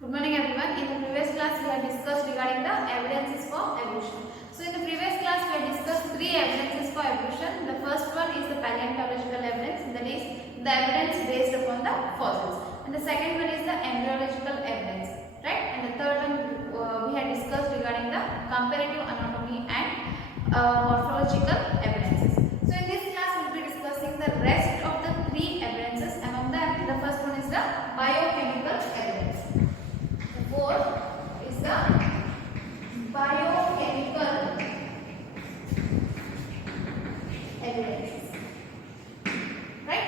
Good morning everyone. In the previous class we had discussed regarding the evidences for evolution. So in the previous class we had discussed three evidences for evolution. The first one is the paleontological evidence, that is the evidence based upon the fossils. And the second one is the embryological evidence, right? And the third one we had discussed regarding the comparative anatomy and morphological evidences. So in this class we will be discussing the rest of the three evidences. Among them, the first one is the biochemical evidence. The fourth is the biochemical evidence, right?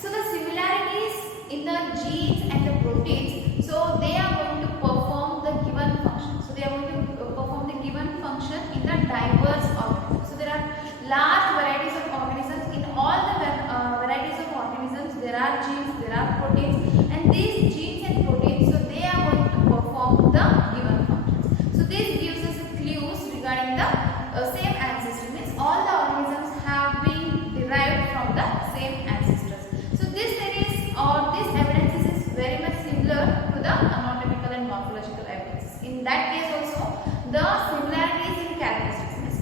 So the similarities in the genes and the proteins, so they are going to perform the given function. So they are going to perform the given function in the diverse organisms. So there are large varieties of organisms. In all the varieties of organisms, there are genes, there are proteins, and these genes and proteins, so they are going to perform the given functions. So this gives us clues regarding the same ancestor. Means all the organisms have been derived from the same ancestors. So this evidence is very much similar to the anatomical and morphological evidence. In that case also, the similarities in characteristics,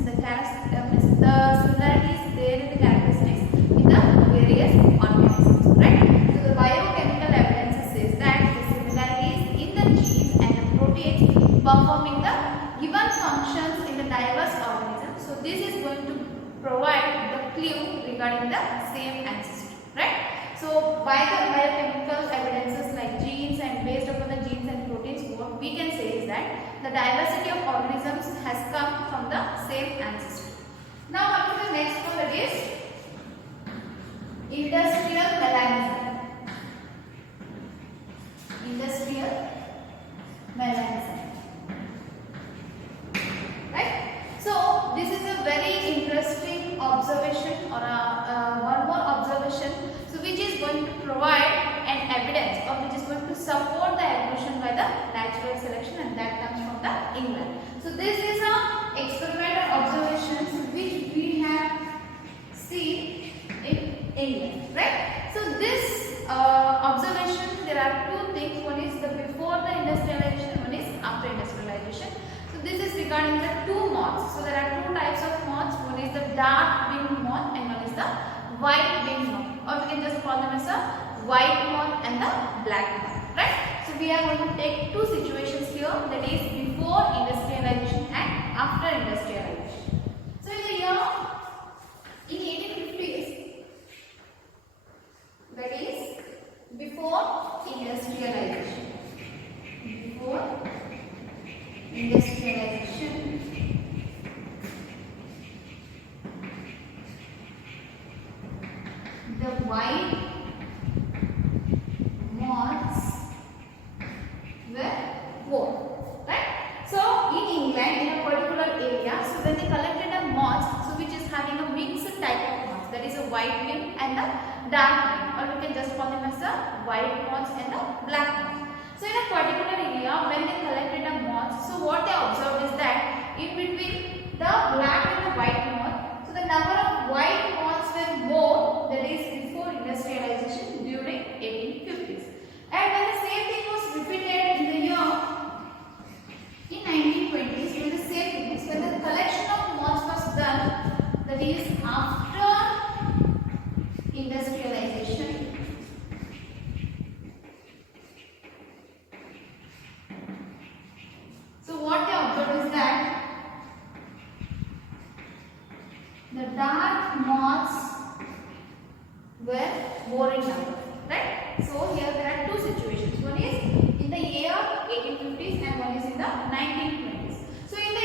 means the similarities there in the characteristics in the various organisms, right? So the biochemical evidence says that the similarities in the genes and the proteins performing the given functions in the diverse organisms. So this is going to provide the clue regarding the same ancestor, right? So by the biochemical evidences like genes and based upon the genes and proteins, what we can say is that the diversity of organisms has come from the same ancestor. Now what is the next one, that is industrial mechanism. Industrial mechanism, right? So this is a very interesting observation, or one more observation, so which is going to provide an evidence, or which is going to support the evolution by the natural selection, and that comes from the England. So this is a experimental observations which we have seen in England, right? So this observation, there are two things. One is the before the industrialization, one is after industrialization. So this is regarding the two moths. So there are two types of moths. One is the dark winged moth and one is the white winged moth, or we can just call them as a white moth and the black moth, right? So we are going to take two situations here, that is before industrialization and after industrialization. So in the year in 1850s, that is before industrialization. Before industrialization, the white moths were born, right? So in England, in a particular area, so when they collected a moth, so which is having a mixed type of moth, that is a white wing and the dark wing, or we can just call them as the white moths and the black moths. So in a particular area, when they collected a moth, so what they observed is that in between the black and the white moth, so the number of white moths were more, that is before industrialization during 1850s. And when the same thing was repeated in the year in 1920s, when the same thing is when the collection of moths was done, that is after industrialization. So what they observed is that the dark moths were more in number, right? So here there are two situations. One is in the year 1850s and one is in the 1920s. So in the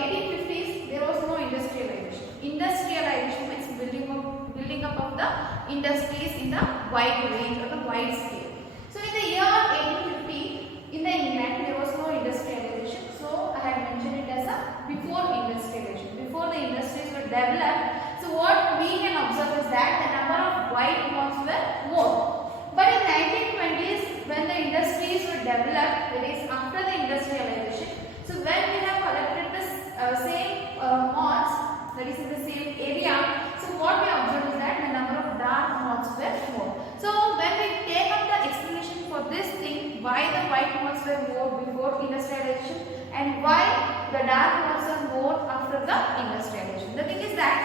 1850s, there was no industrialization. Industrialization means building up of the industries in the wide range or the wide scale. So in the year 1850, in the England, there was no industrialization. So I had mentioned it as a before industrialization. Before the industries were developed, so what we can observe is that the number of white moths were more. But in 1920s, when the industries were developed, that is after the industrialization, so when we have collected the same moths, that is in the same area, so what we observe is that the number of dark moths were more. So when we take up the explanation for this thing, why the white moths were more before industrialization and why the dark moths are more after the industrialization. The thing is that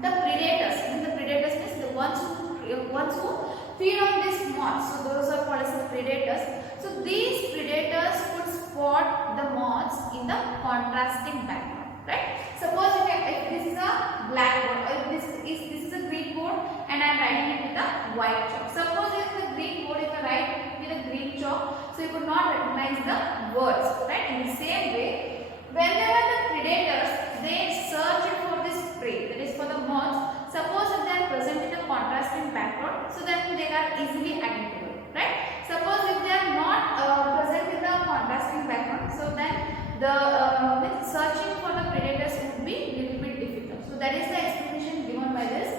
the predators means the ones who feed on these moths, so those are called as predators. So these predators could spot the moths in the contrasting background, right? Suppose if this is a black board, this is a green board and I am writing it with a white chalk. Suppose if the green board, if I write with a green chalk, so you could not recognize the words, right? In the same way, whenever the predators they search for this prey, that is for the moths, suppose if they are present in a contrasting background, so then they are easily identifiable, right? Suppose if they are not present in the contrasting background, so then the searching for the predators would be little bit difficult. So that is the explanation given by this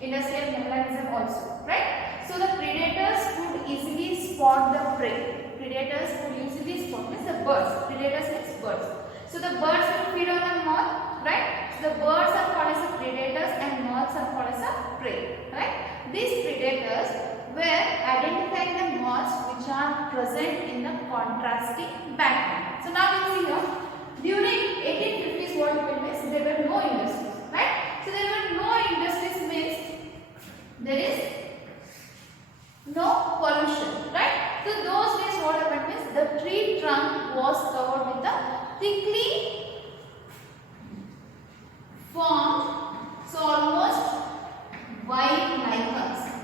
industrial mechanism also, right? So the predators could easily spot the prey. Predators could easily spot means the birds. Predators means birds. So the birds will feed on the moth, right? So the birds are called as the predators and moths are called as a prey, right? These predators were identifying the moths which are present in the contrasting background. So now we see here, during 1850s what happened is there were no industries, right? So there were no industries means there is no pollution, right? So those days what happened is the tree trunk was covered with the thickly formed, so almost white lichens.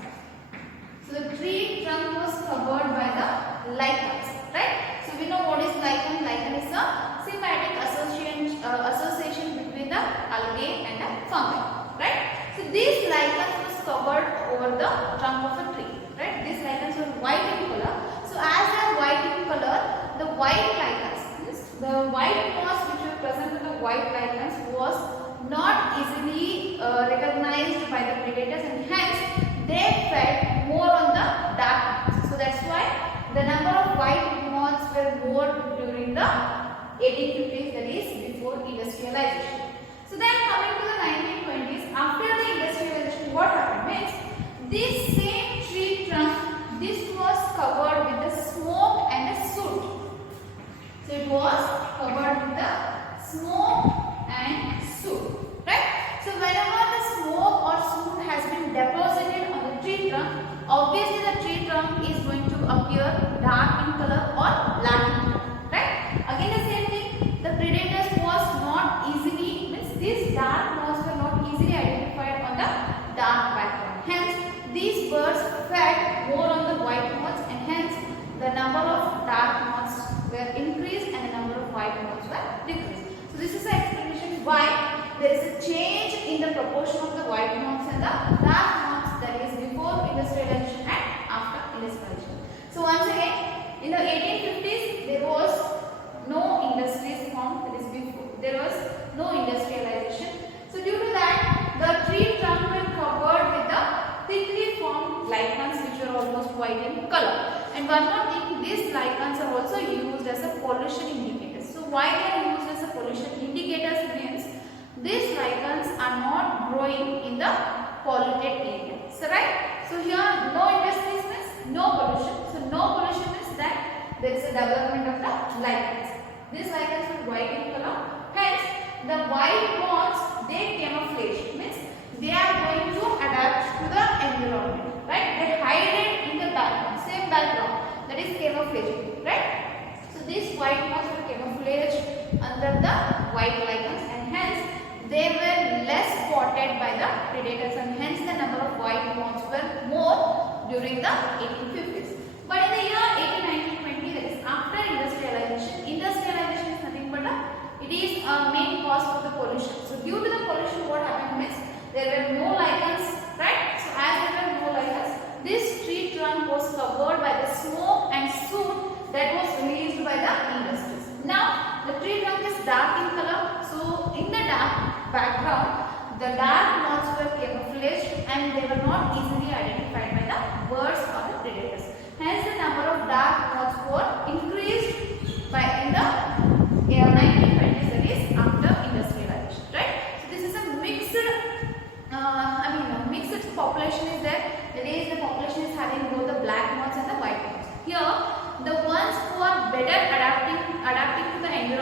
So the tree trunk was covered by the lichens, right? So we know what is lichen. Lichen is a symbiotic association between the algae and the fungi, right? So these lichens was covered over the trunk of a tree, right? These lichens were white in color. So as they are white in color, the white lichens, the white moths which were present in the white lichens was not easily recognized by the predators and hence they fed more on the dark moths. So that's why the number of white moths were more during the 1850s, that is before industrialization. So then coming to the 1920s, after the industrialization, what happened means this same tree trunk, this was covered with the smoke and the soot. So it was covered with the smoke and soot, right? So whenever the smoke or soot has been deposited on the tree trunk, obviously the tree trunk is going to appear dark in color or black in color, right? Again the same thing, the predators was not easily, means these dark moths were not easily identified on the dark background. Hence these birds fed more on the white moths and hence the number of dark moths were increased and the number of white moths were decreased. So this is the explanation why there is a change in the proportion of the white moths and the dark moths, that is before industrialization and after industrialization. So once again, in the 1850s there was no industries formed, that is before there was no industrialization. So due to that, the tree trunk were covered with the thickly formed lichens which were almost white in color. And one more thing, these lichens are also used as a pollution indicators. So why they are used as a pollution indicators means these lichens are not growing in the polluted area. So right? So here no industries means no pollution. So no pollution means that there is a development of the lichens. These lichens are white in color. Hence the white moths they camouflage, means they are going to adapt to the environment, right? They hide it in the background, same background, that is camouflaging, right? So these white moths were camouflaged under the white lichens and hence they were less spotted by the predators and hence the number of white moths were more during the 1850s. But in the year 1820, that is after industrialization, industrialization is nothing but it is a main cause of the pollution. So due to the pollution, what happened is there were no lichens, right? So as there were no lichens, this tree trunk was covered by the smoke and soot that was released by the industries. Now the tree trunk is dark in color, so in the dark background, the dark moths were camouflaged and they were not easily identified by the birds or the predators. Hence the number of dark moths were increased by in the year 1920s, that is after industrialization, right? So this is a mixed mixed population is there. That is the population is having both the black moths and the white moths. Here the ones who are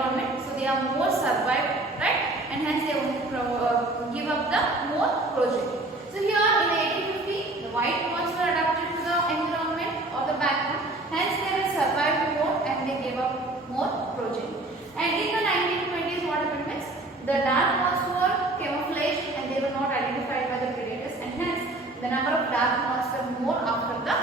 environment, so they are more survived, right? And hence they want to give up the more progeny. So here in the 1850, the white moths were adapted to the environment or the background, hence they will survive more and they gave up more progeny. And in the 1920s, what happened means the dark moths were camouflaged and they were not identified by the predators, and hence the number of dark moths were more after the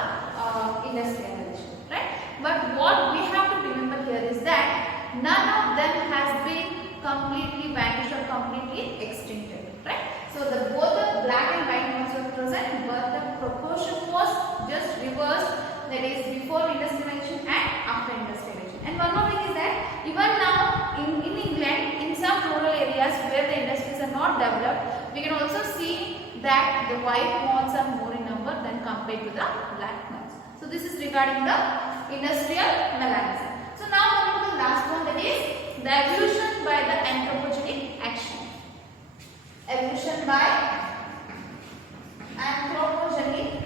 industrialization, right? But what we have to remember here is that none of them has been completely vanished or completely extincted, right? So both the black and white moths were present, but the proportion was just reversed, that is before industrialization and after industrialization. And one more thing is that even now in England, in some rural areas where the industries are not developed, we can also see that the white moths are more in number than compared to the black moths. So this is regarding the industrial mechanism. So now coming to the last one, that is the evolution by the anthropogenic action. Evolution by anthropogenic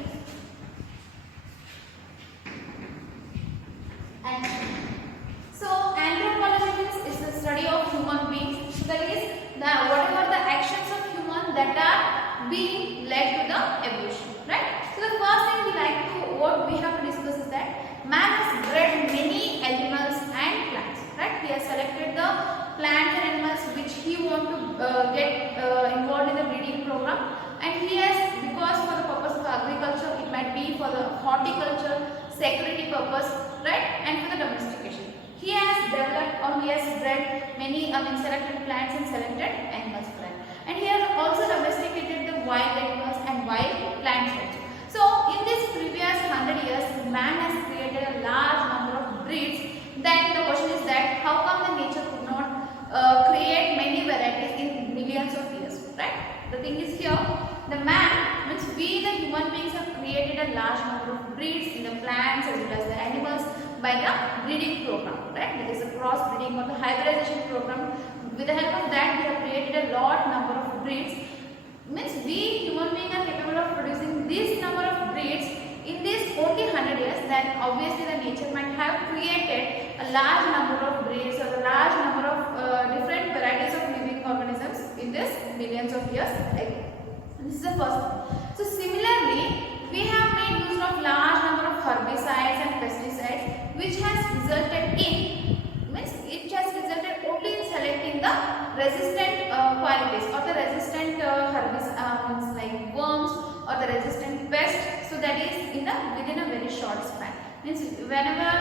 action. So anthropology is the study of human beings. So that is whatever the actions of human that are being led to the evolution, right? So the first thing what we have to discuss is that man has bred many animals and plants, right? He has selected the plants and animals which he want to get involved in the breeding program, and he has, because for the purpose of agriculture, it might be for the horticulture, security purpose, right? And for the domestication. He has developed or he has bred many selected plants and selected animals for that. And he has also domesticated the wild animals and wild plants also. So in this previous 100 years, man has created a large number of breeds. Then the question is that how come the nature could not create many varieties in millions of years, right? The thing is here, the man, means we the human beings have created a large number of breeds in the plants as well as the animals by the breeding program, right? That is a cross breeding or the hybridization program. With the help of that, we have created a lot number of breeds. Means we human beings are capable of producing this number of breeds in this only 100 years. Then obviously the nature might have created a large number of breeds or a large number of different varieties of living organisms in this millions of years ago. This is the first one. So similarly, we have made use of large number of herbicides and pesticides, which has resulted in, means it has resulted only in selecting the resistant qualities or the resistant herbicides like worms or the resistant pests. So that is within a very short span. Means whenever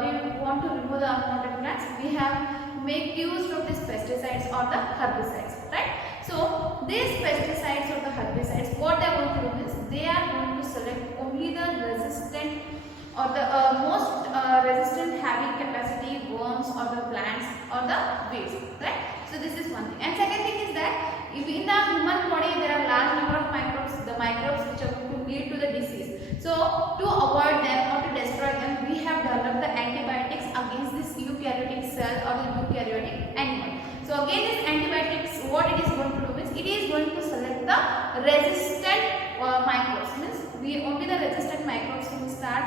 we want to remove the unwanted plants, we have make use of these pesticides or the herbicides, right? So these pesticides or the herbicides, what they are going to do is they are going to select only the resistant or the most resistant having capacity worms or the plants or the weeds, right? So this is one thing. And second thing is that if in the human body there are large number of microbes, the microbes which are going to lead to the disease. So to avoid them or to destroy them, we have developed the antibiotics against this eukaryotic cell or the eukaryotic animal. So again this antibiotics, what it is going to do is it is going to select the resistant microbes. Means only the resistant microbes will start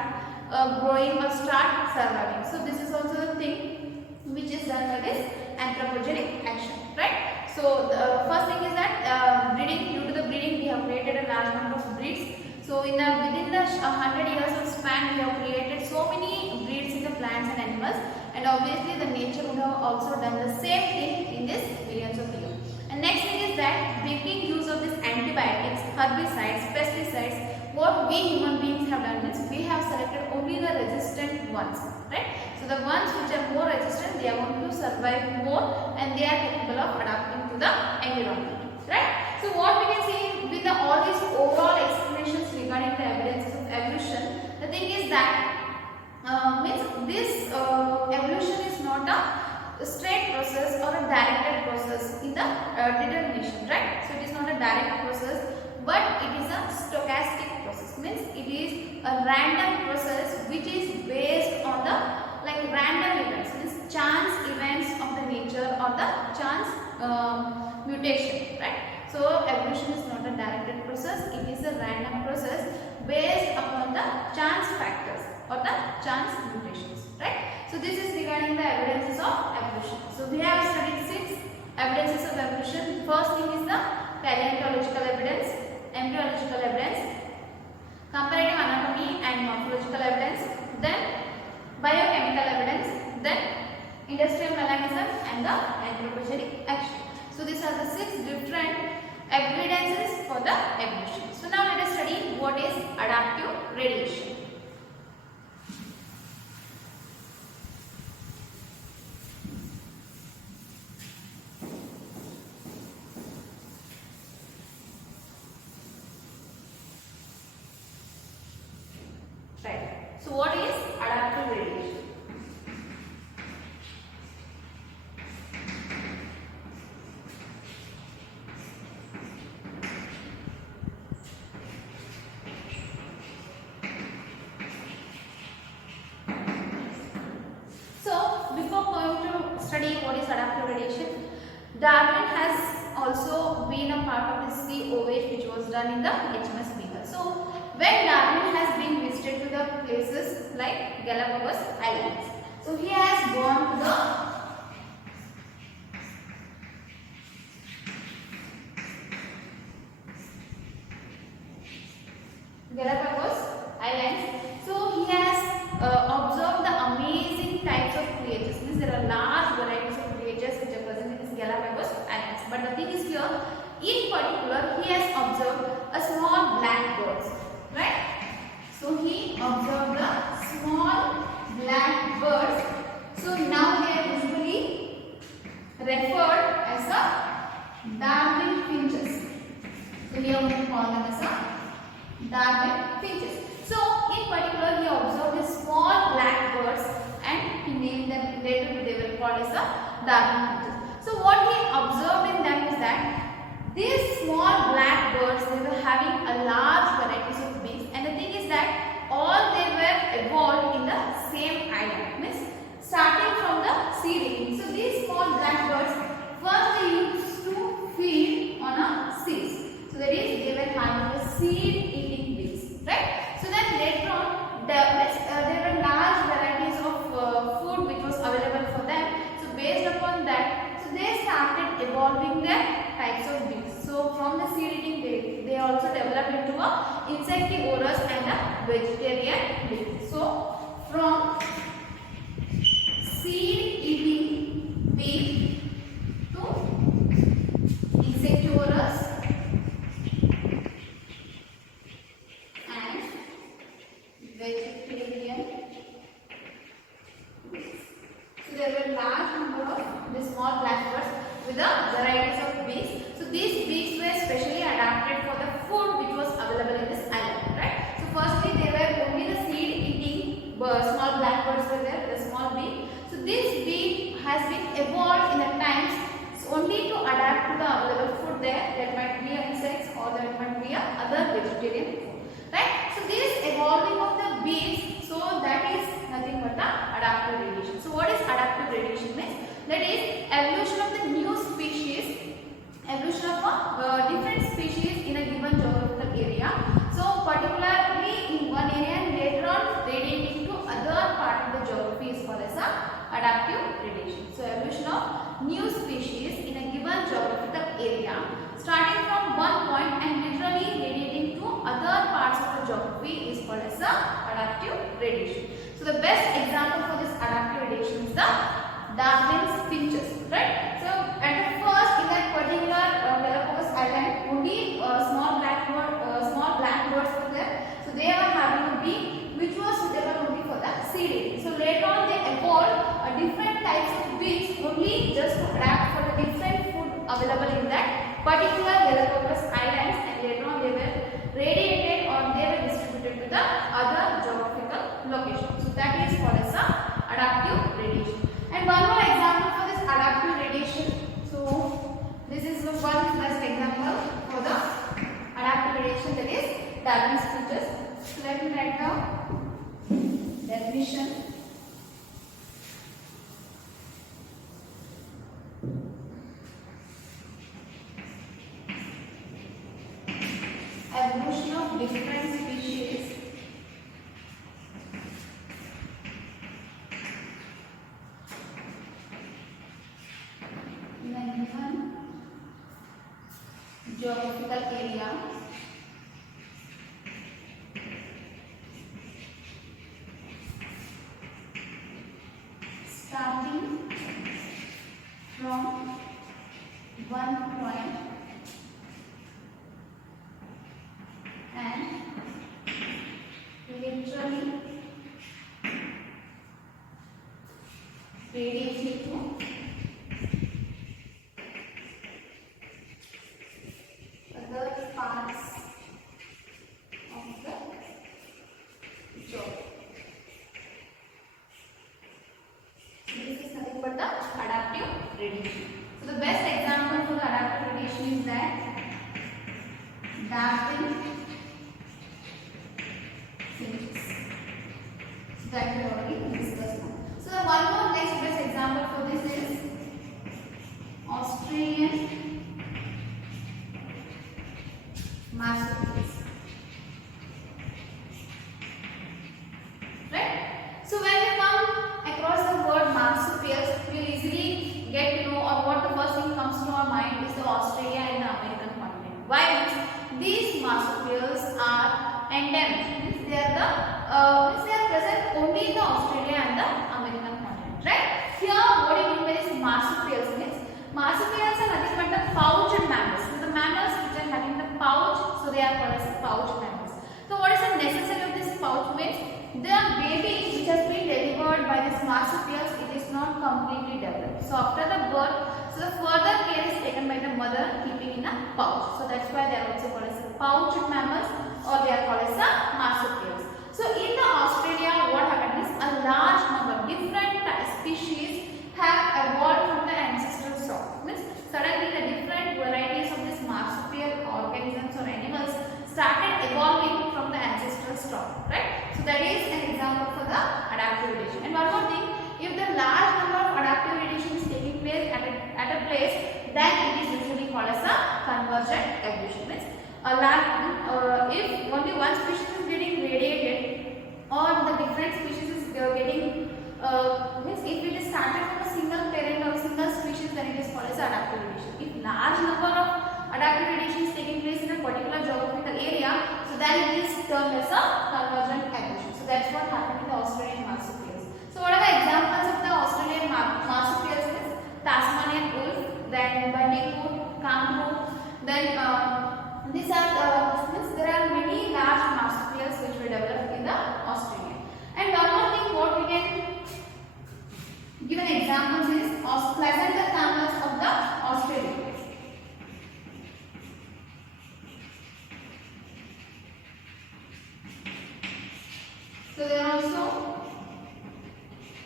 growing or start surviving. So this is also the thing which is done by this anthropogenic action, right? So the first thing is that breeding, due to the breeding we have created a large number of breeds. So within the 100 years of span we have created so many breeds in the plants and animals, and obviously the nature would have also done the same thing in this millions of years. And next thing is that making use of these antibiotics, herbicides, pesticides, what we human beings have done is we have selected only the resistant ones, right? So the ones which are more resistant, they are going to survive more and they are capable of adapting to the environment, right? So what we can see with all these overall explanations regarding the evidences of evolution, the thing is that means this evolution is not a straight process or a directed process in the determination, right? So it is not a direct process, but it is a stochastic process. Means it is a random process which is based on the random events, means chance events of the nature or the chance mutation, right? So evolution is not a directed process, it is a random process based upon the chance factors or the chance mutations, right? So this is regarding regarding the evidences of evolution. So we have studied 6 evidences of evolution. First thing is the paleontological evidence, embryological evidence, comparative anatomy and morphological evidence, then biochemical evidence, then industrial mechanism and the anthropogenic action. So these are the 6 different evidences for the evolution. So now let us study what is adaptive radiation. Right. So what is adaptive radiation? Study what is adaptive radiation. Darwin has also been a part of the sea voyage which was done in the HMS Beagle. So when Darwin has been visited to the places like Galapagos Islands, so he has gone to the Galapagos Islands. So he has observed the amazing types of creatures. Means there are large varieties of creatures which are present in this Galapagos Islands. But the thing is here, in particular, he has observed a small black birds. Right? So he observed the small black birds. So now they are usually referred as the Darwin finches. So we are going to call them as a Darwin finches. So in particular, he observed the small black birds and he named them. Later they were called as the Darwin finches. So what he observed in them is that these small black birds, they were having a large varieties of beaks, and the thing is that all they were evolved in the same island, means starting from the seed eating. So these small black birds, first they used to feed on a seeds. So that is, they were having a seed eating beaks, right? So then later on, there were large varieties of food which was available for them. So based upon that, so they started evolving their types of beaks. So from the seed eating they also developed into a insectivorous and a vegetarian beak. So from seed eating beak to insectivorous and vegetarian. So there were large number of the small black birds with the varieties of beaks. So these beaks were specially adapted for the food which was available in this island, right? So firstly they were only the seed eating small black birds were there, the small beak. So this beak has been evolved in the times only to adapt to the available food there. There might be insects or there might be other vegetarian food, right? So this evolving of the beaks, so that is nothing but the adaptive radiation. So what is adaptive radiation means? That is evolution of the new species, evolution of a different species in a given geographical area. So particularly in one area and later on radiating to other part of the geography is called as a adaptive radiation. So evolution of new species in a given geographical area starting from one point and literally radiating to other parts of the geography is called as a adaptive radiation. So the best example for this adaptive radiation is the Darwin's finches, right? So at the first in that particular Galapagos Island, only small black birds were there. So they were having a beak which was suitable only for the seed eating. So later on they evolved different types of beaks only just to adapt for the different food available in that particular Galapagos Islands, and later on they were radiated or they were distributed to the other geographical locations. So that is called as a adaptive radiation. And one more example for this adaptive radiation. So this is one best example for the adaptive radiation, that is Darwin's finches. So let me write down definition. Evolution of different species geographical area starting from one point and literally radiating to other parts of the globe. This is nothing but the adaptive radiation. So the best example for the adaptive radiation is that Darwin fringes. So that we already discussed now. So the one more next best example for this is Australian marsupials. Right? So when we come across the word marsupials, we will easily get to know, or what the first thing comes to our mind is the Australia and the American continent. Why? These marsupials are endemic. They are present only in the Australia and the American continent. Right? Here, what do you mean by this marsupials? Marsupials are nothing but the pouched mammals. So the mammals which are having the pouch, so they are called as pouched mammals. So what is the necessity of this pouch means? The baby which has been delivered by this marsupials, it is not completely developed. So after the birth, so the further care is taken by the mother, keeping in a pouch. So that's why they are also called as pouched mammals, or they are called as the marsupials. So in the Australia, what happened is a large number of different species have evolved from the ancestral stock. Means suddenly the different varieties of this marsupial organisms or animals started evolving from the ancestral stock, right? So that is an example for the adaptive radiation. And one more thing, if the large number of adaptive radiation is taking place at a place, then it is usually called as a convergent evolution. Means if only one species is getting radiated, or the different species is getting means if it is started from a single parent or a single species, then it is called as adaptive radiation. If large number of adaptive radiation is taking place in a particular geographical area, so then it is termed as a convergent evolution. So that's what happened in the Australian marsupials. So what are the examples of the Australian marsupials? Tasmanian wolf, then bandicoot, kangaroo, then these are there are many large marsupials which were developed in the Australia. And one more thing, what we can give an example is placenta camels of the Australia. So they are also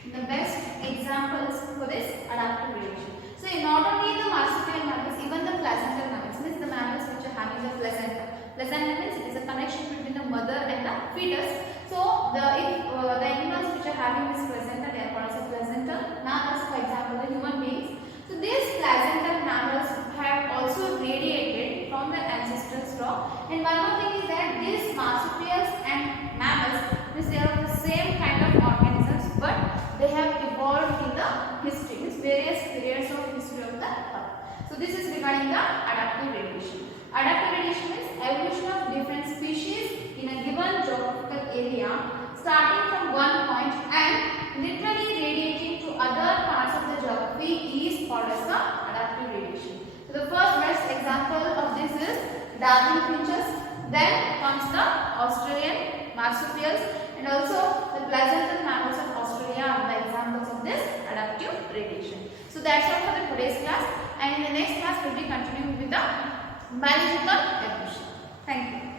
the best examples for this adaptive radiation. So not only the marsupial mammals, even the placental mammals, means the mammals which are having the placenta. Placenta means it is a connection between the mother and the fetus. So the animals which are having this placenta, they are called as placental mammals. For example, the human beings. So these placental mammals have also radiated from the ancestral stock. And one more thing is that these marsupials and mammals, they are of the same kind of organisms, but they have evolved in the history, means various periods of history of the earth. So this is regarding the adaptive radiation. Adaptive radiation means evolution of different species in a given geographical area, starting from one point and literally radiating to other parts of the geography is called as the adaptive radiation. So the first best example of this is Darwin finches, then comes the Australian marsupials, and also the placental mammals of Australia are the examples of this adaptive radiation. So that's all for the today's class, and in the next class we will be continuing with the biological evolution. Thank you.